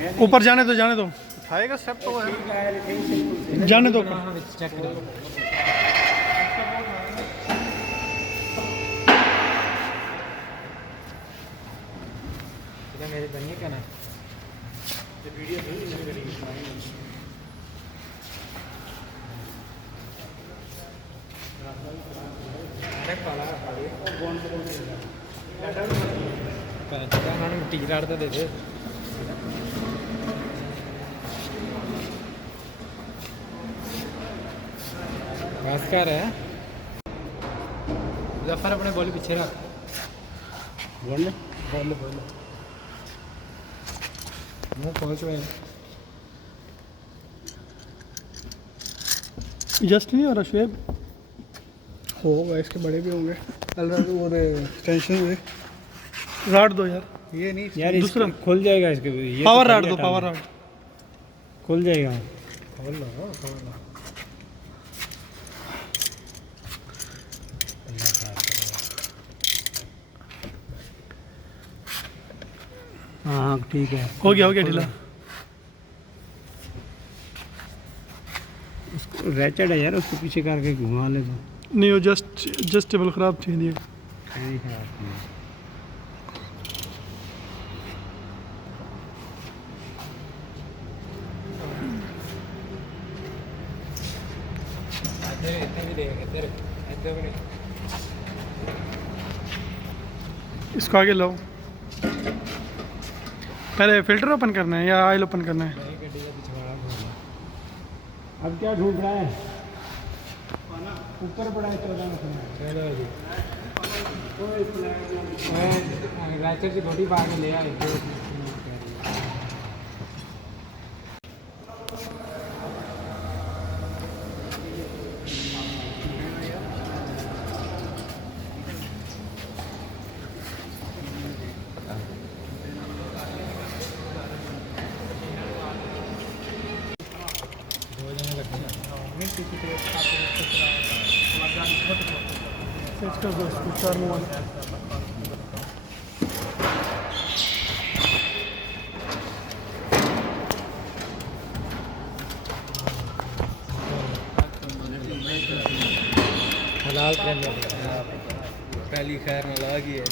ऊपर जाने दो, जाने दो, उठाएगा स्टेप तो है। जाने दो। चेक करो मेरे बनिए क्या ना मिट्टी गिराड़ते दे दे भास्कर है मुजफ्फर अपने बॉल पीछे रख बोल मुँह पहुँच गए जस्ट नहीं हो रहा शुएब। होगा, इसके बड़े भी होंगे। वो टेंशन हुए। राड दो यार, ये नहीं यार दूसरा खुल जाएगा इसके ये पावर राड दो, पावर राड। खुल जाएगा खोल लो। हाँ ठीक है हो गया ढीला। रैचेड है यार उसको पीछे करके घुमा ले तो नहीं, वो जस्ट टेबल ख़राब थी ये। इसको आगे लो। पहले फिल्टर ओपन करना है या ऑयल ओपन करना है? अब क्या ढूंढ रहा है ऊपर पड़ा है 14 रैचर की छोटी बाग में ले आए हलाल पहली खैर में लगी है।